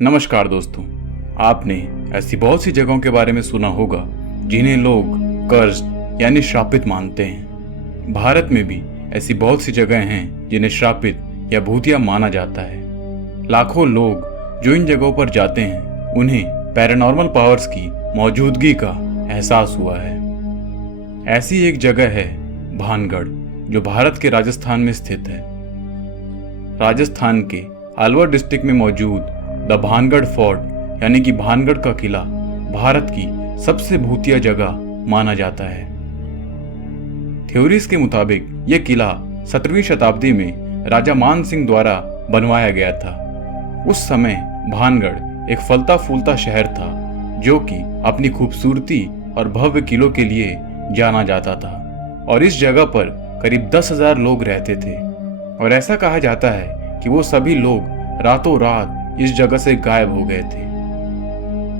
नमस्कार दोस्तों। आपने ऐसी बहुत सी जगहों के बारे में सुना होगा जिन्हें लोग कर्ज यानी श्रापित मानते हैं। भारत में भी ऐसी बहुत सी जगह हैं जिन्हें श्रापित या भूतिया माना जाता है। लाखों लोग जो इन जगहों पर जाते हैं उन्हें पैरानॉर्मल पावर्स की मौजूदगी का एहसास हुआ है। ऐसी एक जगह है भानगढ़, जो भारत के राजस्थान में स्थित है। राजस्थान के अलवर डिस्ट्रिक्ट में मौजूद द भानगढ़ फोर्ट यानी कि भानगढ़ का किला भारत की सबसे भूतिया जगह माना जाता है। थ्योरीज के मुताबिक यह किला 17वीं शताब्दी में राजा मान सिंह द्वारा बनवाया गया था। उस समय भानगढ़ एक फलता फूलता शहर था जो कि अपनी खूबसूरती और भव्य किलों के लिए जाना जाता था, और इस जगह पर करीब 10,000 लोग रहते थे। और ऐसा कहा जाता है कि वो सभी लोग रातों रात इस जगह से गायब हो गए थे।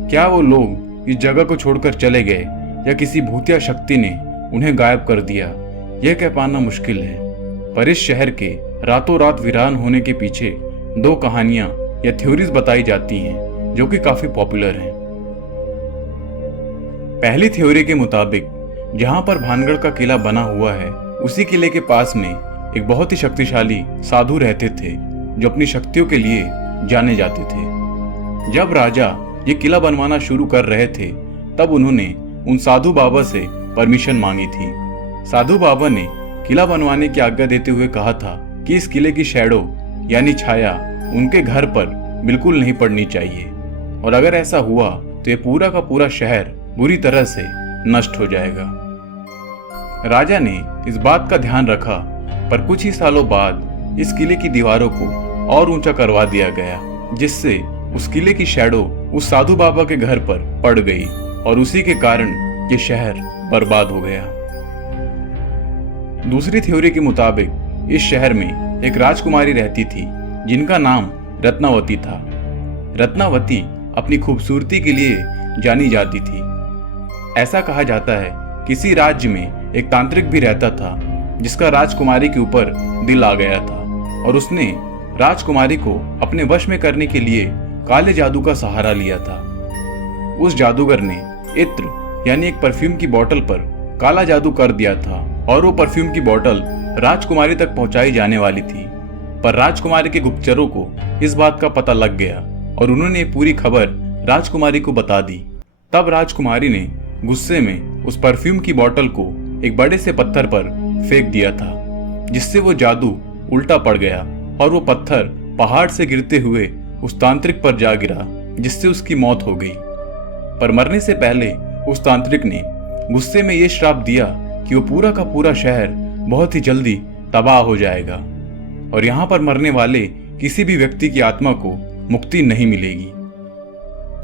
क्या वो लोग इस जगह को छोड़कर चले गए या किसी भूतिया शक्ति ने उन्हें गायब कर दिया, यह कह पाना मुश्किल है। पर इस शहर के रातों रात वीरान होने के पीछे दो कहानियां या थ्योरीज बताई जाती हैं जो कि काफी पॉपुलर हैं। पहली थ्योरी के मुताबिक जहां पर भानगढ़ का किला बना हुआ है उसी किले के पास में एक बहुत ही शक्तिशाली साधु रहते थे जो अपनी शक्तियों के लिए जाने जाते थे। जब राजा ये किला बनवाना शुरू कर रहे थे तब उन्होंने उन साधु बाबा से परमिशन मांगी थी। साधु बाबा ने किला बनवाने की आज्ञा देते हुए कहा था कि इस किले की शैडो यानी छाया उनके घर पर बिल्कुल नहीं पड़नी चाहिए, और अगर ऐसा हुआ तो ये पूरा का पूरा शहर बुरी तरह से नष्ट हो जाएगा। राजा ने इस बात का ध्यान रखा, पर कुछ ही सालों बाद इस किले की दीवारों को और ऊंचा करवा दिया गया, जिससे उस किले की शैडो उस साधु बाबा के घर पर पड़ गई और उसी के कारण ये शहर बर्बाद हो गया। दूसरी थ्योरी के मुताबिक इस शहर में एक राजकुमारी रहती थी जिनका नाम रत्नावती था। रत्नावती अपनी खूबसूरती के लिए जानी जाती थी। ऐसा कहा जाता है किसी राज्य में एक तांत्रिक भी रहता था जिसका राजकुमारी के ऊपर दिल आ गया था, और उसने राजकुमारी को अपने वश में करने के लिए काले जादू का सहारा लिया था। उस जादूगर ने इत्र यानी एक परफ्यूम की बोतल पर काला जादू कर दिया था, और वो परफ्यूम की बोतल राजकुमारी तक पहुंचाई जाने वाली थी। पर राजकुमारी के गुप्तचरों को इस बात का पता लग गया और उन्होंने पूरी खबर राजकुमारी को बता दी। तब राजकुमारी ने गुस्से में उस परफ्यूम की बोतल को एक बड़े से पत्थर पर फेंक दिया था, जिससे वो जादू उल्टा पड़ गया और वो पत्थर पहाड़ से गिरते हुए उस तांत्रिक पर जा गिरा, जिससे उसकी मौत हो गई। पर मरने से पहले उस तांत्रिक ने गुस्से में ये श्राप दिया कि वो पूरा का पूरा शहर बहुत ही जल्दी तबाह हो जाएगा और यहाँ पर मरने वाले किसी भी व्यक्ति की आत्मा को मुक्ति नहीं मिलेगी।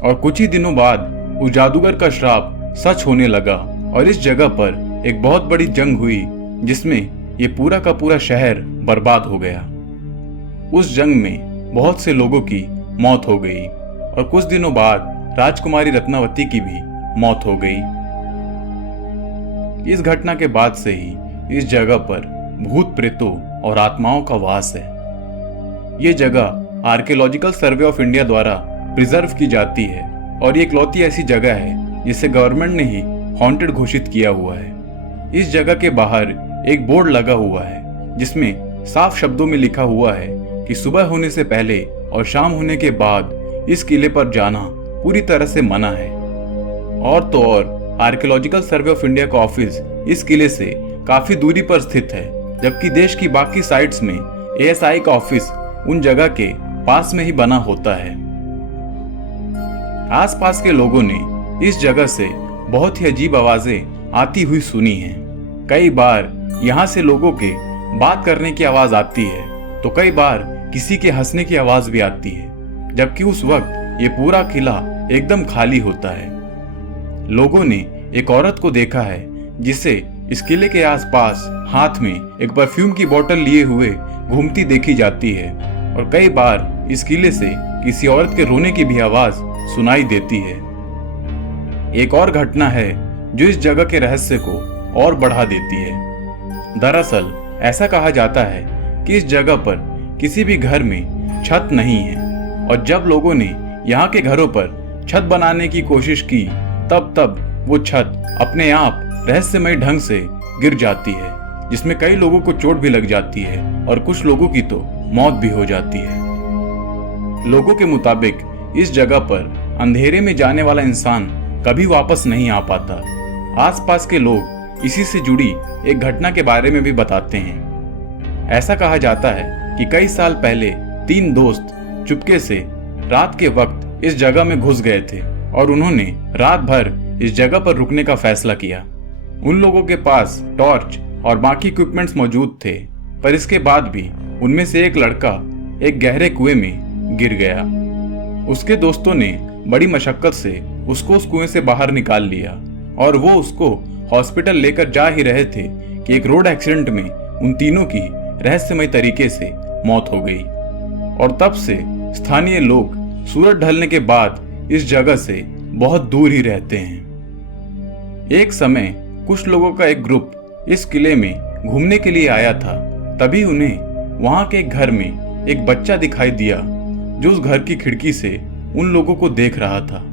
और कुछ ही दिनों बाद उस जादूगर का श्राप सच होने लगा और इस जगह पर एक बहुत बड़ी जंग हुई जिसमें ये पूरा का पूरा शहर बर्बाद हो गया। उस जंग में बहुत से लोगों की मौत हो गई और कुछ दिनों बाद राजकुमारी रत्नावती की भी मौत हो गई। इस घटना के बाद से ही इस जगह पर भूत प्रेतों और आत्माओं का वास है। ये जगह आर्कियोलॉजिकल सर्वे ऑफ इंडिया द्वारा प्रिजर्व की जाती है और ये इकलौती ऐसी जगह है जिसे गवर्नमेंट ने ही हॉन्टेड घोषित किया हुआ है। इस जगह के बाहर एक बोर्ड लगा हुआ है जिसमें साफ शब्दों में लिखा हुआ है कि सुबह होने से पहले और शाम होने के बाद इस किले पर जाना पूरी तरह से मना है। और तो और आर्कियोलॉजिकल सर्वे ऑफ इंडिया का ऑफिस इस किले से काफी दूरी पर स्थित है, जबकि देश की बाकी साइट्स में ASI का ऑफिस उन जगह के पास में ही बना होता है। आसपास के लोगों ने इस जगह से बहुत ही अजीब आवाजें आती हुई सुनी हैं। कई बार यहाँ से लोगों के बात करने की आवाज आती है तो कई बार किसी के हंसने की आवाज भी आती है, जबकि उस वक्त ये पूरा किला एकदम खाली होता है। लोगों ने एक औरत को देखा है जिसे इस किले के आसपास हाथ में एक परफ्यूम की बोतल लिए हुए घूमती देखी जाती है, और कई बार इस किले से किसी औरत के रोने की भी आवाज सुनाई देती है। एक और घटना है जो इस जगह के रहस्य को और बढ़ा देती है। दरअसल ऐसा कहा जाता है कि इस जगह पर किसी भी घर में छत नहीं है, और जब लोगों ने यहाँ के घरों पर छत बनाने की कोशिश की, तब वो छत अपने आप रहस्यमय ढंग से गिर जाती है, जिसमें कई लोगों को चोट भी लग जाती है और कुछ लोगों की तो मौत भी हो जाती है। लोगों के मुताबिक इस जगह पर अंधेरे में जाने वाला इंसान कभी वापस नहीं आ पाता। आसपास के लोग इसी से जुड़ी एक घटना के बारे में भी बताते हैं। ऐसा कहा जाता है कि कई साल पहले 3 दोस्त चुपके से रात के वक्त इस जगह में घुस गए थे और उन्होंने रात भर इस जगह पर रुकने का फैसला किया। उन लोगों के पास टॉर्च और बाकी इक्विपमेंट्स मौजूद थे, पर इसके बाद भी उनमें से एक लड़का एक गहरे कुएं में गिर गया। उसके दोस्तों ने बड़ी मशक्कत से उसको उस कुएं से बाहर निकाल लिया और वो उसको हॉस्पिटल लेकर जा ही रहे थे कि एक रोड एक्सीडेंट में उन तीनों की रहस्यमय तरीके से मौत हो गई। और तब से स्थानीय लोग सूरज ढलने के बाद इस जगह से बहुत दूर ही रहते हैं। एक समय कुछ लोगों का एक ग्रुप इस किले में घूमने के लिए आया था। तभी उन्हें वहां के एक घर में एक बच्चा दिखाई दिया जो उस घर की खिड़की से उन लोगों को देख रहा था।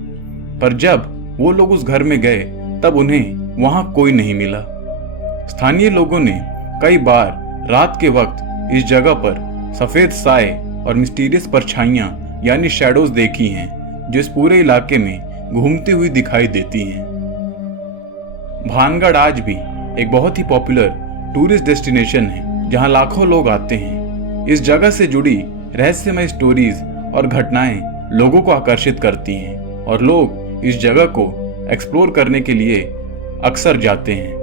पर जब वो लोग उस घर में गए तब उन्हें वहां कोई नहीं मिला। स्थानीय लोगों ने कई बार रात के वक्त इस जगह पर सफेद साए और मिस्टीरियस परछाइयां यानी शैडोज देखी हैं, जो इस पूरे इलाके में घूमती हुई दिखाई देती हैं। भानगढ़ आज भी एक बहुत ही पॉपुलर टूरिस्ट डेस्टिनेशन है, जहां लाखों लोग आते हैं। इस जगह से जुड़ी रहस्यमय स्टोरीज और घटनाएं लोगों को आकर्षित करती हैं और लोग इस जगह को एक्सप्लोर करने के लिए अक्सर जाते हैं।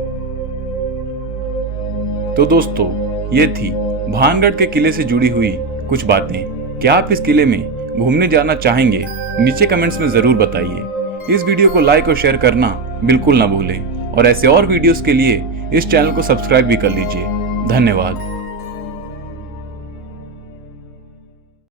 तो दोस्तों, ये थी भानगढ़ के किले से जुड़ी हुई कुछ बातें। क्या आप इस किले में घूमने जाना चाहेंगे? नीचे कमेंट्स में जरूर बताइए। इस वीडियो को लाइक और शेयर करना बिल्कुल ना भूलें और ऐसे और वीडियोस के लिए इस चैनल को सब्सक्राइब भी कर लीजिए। धन्यवाद।